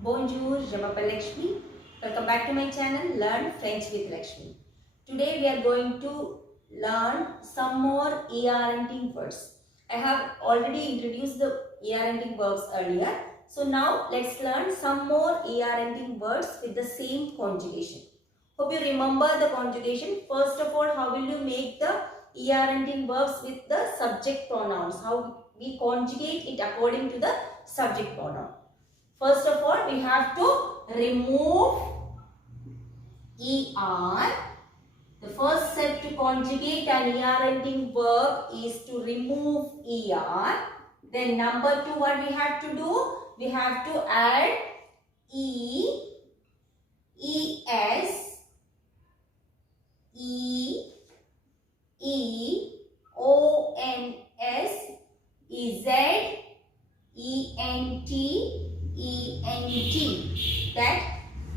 Bonjour, je m'appelle Lakshmi. Welcome back to my channel Learn French with Lakshmi. Today we are going to learn some more ER-ending words. I have already introduced the ER-ending verbs earlier. So now let's learn some more ER-ending words with the same conjugation. Hope you remember the conjugation. First of all, how will you make the ER-ending verbs with the subject pronouns? How we conjugate it according to the subject pronoun. First of all, we have to remove ER. The first step to conjugate an ER-ending verb is to remove ER. Then number two, what we have to do? We have to add E, ES, E, ONS, EZ, ENT, ENT. That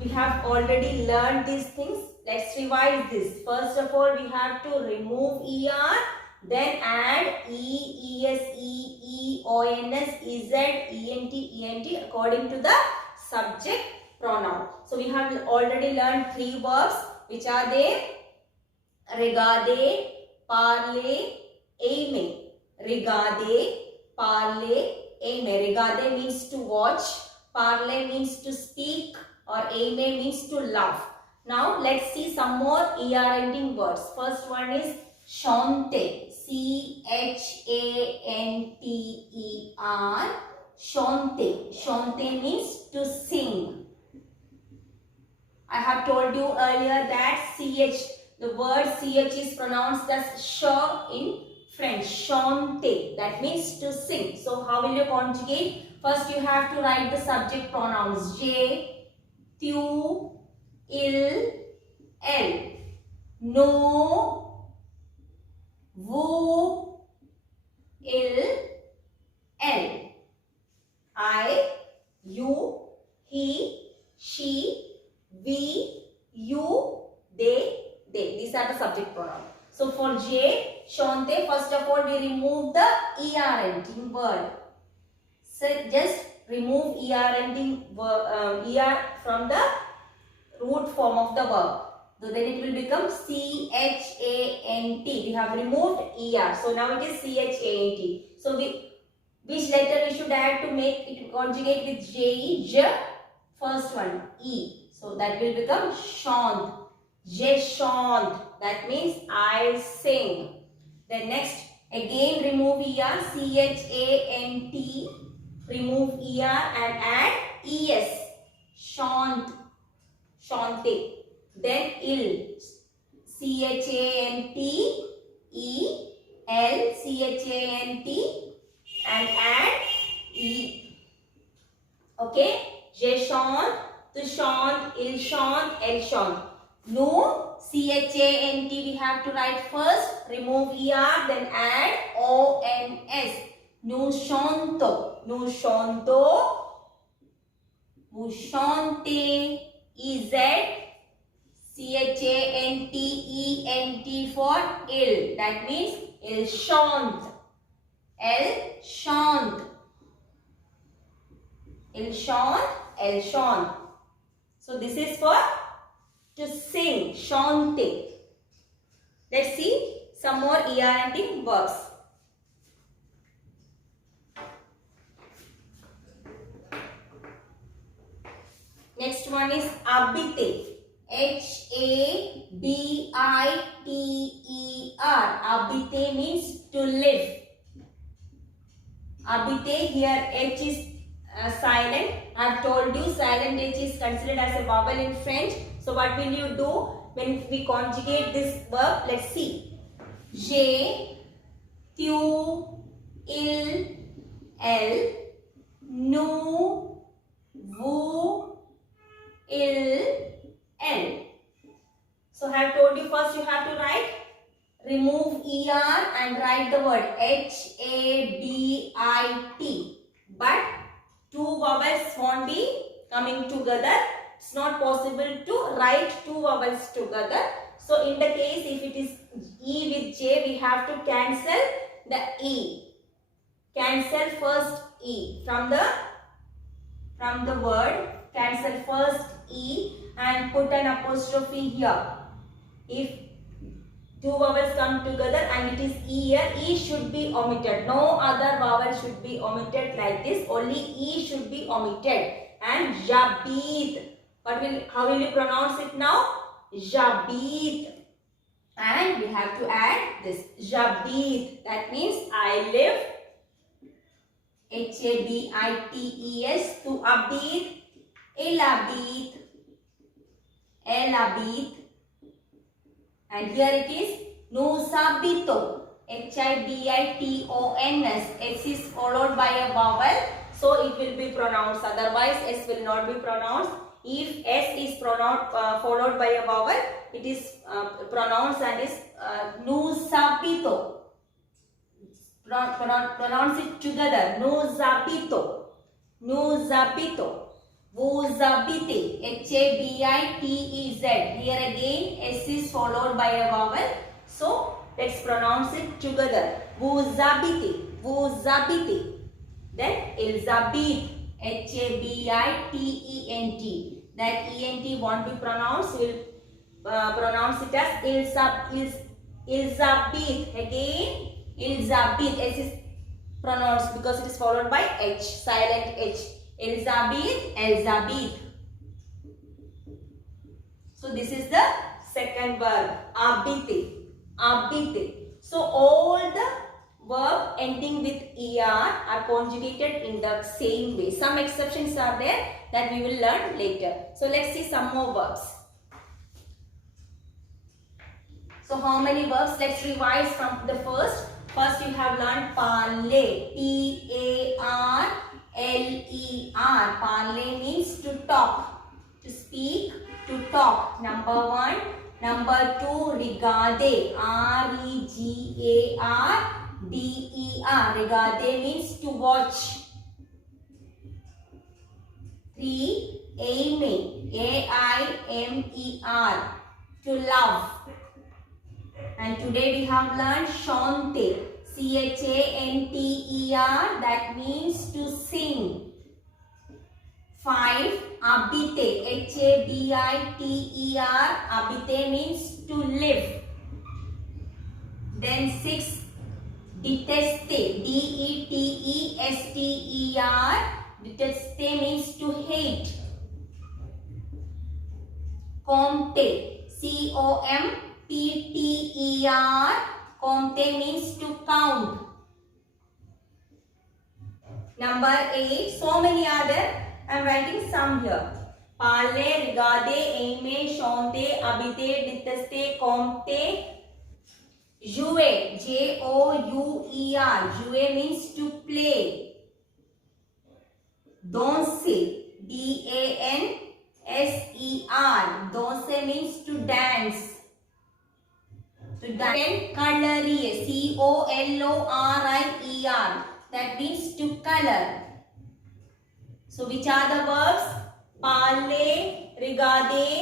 we have already learned these things. Let's revise this. First of all, we have to remove ER, then add E, ES, E, ONS, EZ, ENT, ENT according to the subject pronoun. So we have already learned three verbs, which are there: regarder, parler, aimer. Regarder, parler, aimer. Regarder means to watch, parler means to speak, or aimer means to laugh. Now let's see some more ER-ending words. First one is chanter. C-H-A-N-T-E-R. Chanter. Chanter means to sing. I have told you earlier that the word CH is pronounced as sh in French. Chanter. That means to sing. So how will you conjugate? First you have to write the subject pronouns. Je, tu, il, elle. Nous, vous, il, elle. I, you, he, she, we, you, they. These are the subject pronouns. So for J, chante, first of all we remove the ER-ending word. So just remove ER-ending ER from the root form of the verb. So then it will become C-H-A-N-T. We have removed ER. So now it is C-H-A-N-T. So which letter we should add to make it conjugate with J? J. First one, E. So that will become chante. Je chante. That means I sing. Then next, again remove ER. C-H-A-N-T. Remove ER and add ES. Chante. Chante. Then il. C-H-A-N-T-E-L. C-H-A-N-T. And add E. Okay? Je chante, tu chantes, il chante, elle chante. Nous, C-H-A-N-T we have to write first. Remove ER, then add O-N-S. Nous chantons. Nous chantons. Vous chantez. E-Z. C-H-A-N-T-E-N-T for il. That means il chante. Elle chante. Il chante, elle chante. So this is for to sing, chanter. Let's see some more ER-ending verbs. Next one is habiter. H-A-B-I-T-E-R. Habiter means to live. Habiter, here H is silent. I have told you silent H is considered as a vowel in French. So what will you do when we conjugate this verb? Let's see. Je, tu, il, elle. Nous, vous, il, elle. So I have told you first you have to write, remove ER and write the word H-A-B-I-T. But two vowels won't be coming together. It's not possible to write two vowels together. So in the case if it is E with J, we have to cancel the E. Cancel first E from the word cancel first E and put an apostrophe here. If two vowels come together and it is E here, E should be omitted. No other vowel should be omitted like this. Only E should be omitted. And Jabit. How will you pronounce it now? Jabit. And we have to add this Jabit. That means I live. H-A-B-I-T-E-S. To abit. Elabit. Elabit. And here it is Nusabito. H-I-B-I-T-O-N-S. S is followed by a vowel. So it will be pronounced. Otherwise S will not be pronounced. If S is followed by a vowel, it is pronounced and is Nusabito. Pronounce it together. Nusabito. Nusabito. Vuzabite. H-A-B-I-T-E-Z. Here again S is followed by a vowel. So let's pronounce it together. Vuzabite. Vuzabite. Then Elizabeth. H-A-B-I-T-E-N-T. That E-N-T won't be pronounced. We'll pronounce it as Elizabeth. Again Elizabeth. S is pronounced because it is followed by H. Silent H. Elizabeth, Elizabeth. So this is the second verb, abite, abite. So all the verb ending with er are conjugated in the same way. Some exceptions are there that we will learn later. So let's see some more verbs. So how many verbs? Let's revise from the first. First you have learned parler, P-A-R-L-E-R. Parler means to talk, to speak, to talk. Number one. Number two, regarder, R-E-G-A-R-D-E-R. Regarder means to watch. 3. Aimer, A-I-M-E-R, to love. And today we have learned chante, C-H-A-N-T-E-R, that means to sing. 5. Abite, H-A-B-I-T-E-R, abite means to live. Then 6. Deteste, D-E-T-E-S-T-E-R, deteste means to hate. Compte, C-O-M-P-T-E-R, compte means to count. Number 8, so many are there. I am writing some here. Parler, regarder, aimer, chanter, habiter, detester, compter. Jouer, J-O-U-E-R. Jouer means to play. Danser, D-A-N-S-E-R. Danser means to dance. To dance. Colorier, C-O-L-O-R-I-E-R. That means to color. So which are the verbs? Parler, regarder,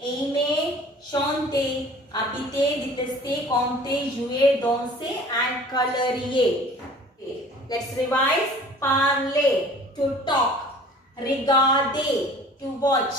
aimer, chanter, habiter, detester, compter, jouer, danser and colorier. Okay. Let's revise. Parler, to talk. Regarder, to watch.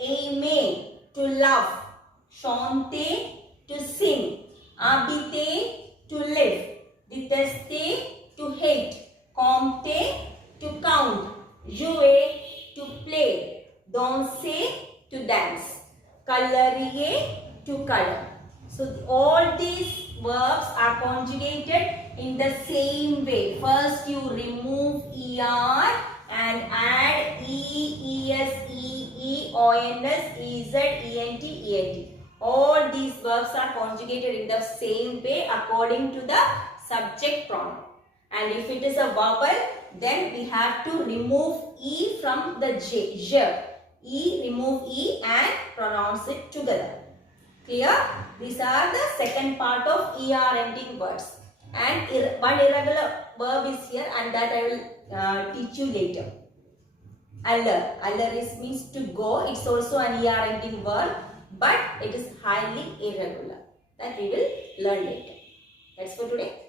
Aimer, to love. Chanter, to sing. Habiter, to live. Detester, to hate. Compter, to count. Jouer, to play. Danser, to dance. Colorier, to color. So all these verbs are conjugated in the same way. First you remove er and add e, es, e, ons, ez, ent, ent. All these verbs are conjugated in the same way according to the subject pronoun. And if it is a vowel, then we have to remove e from the j. E, remove e and pronounce it together. Clear? These are the second part of er ending words. And one irregular verb is here and that I will teach you later. Aller. Aller means to go. It's also an er ending verb, but it is highly irregular. That we will learn later. That's for today.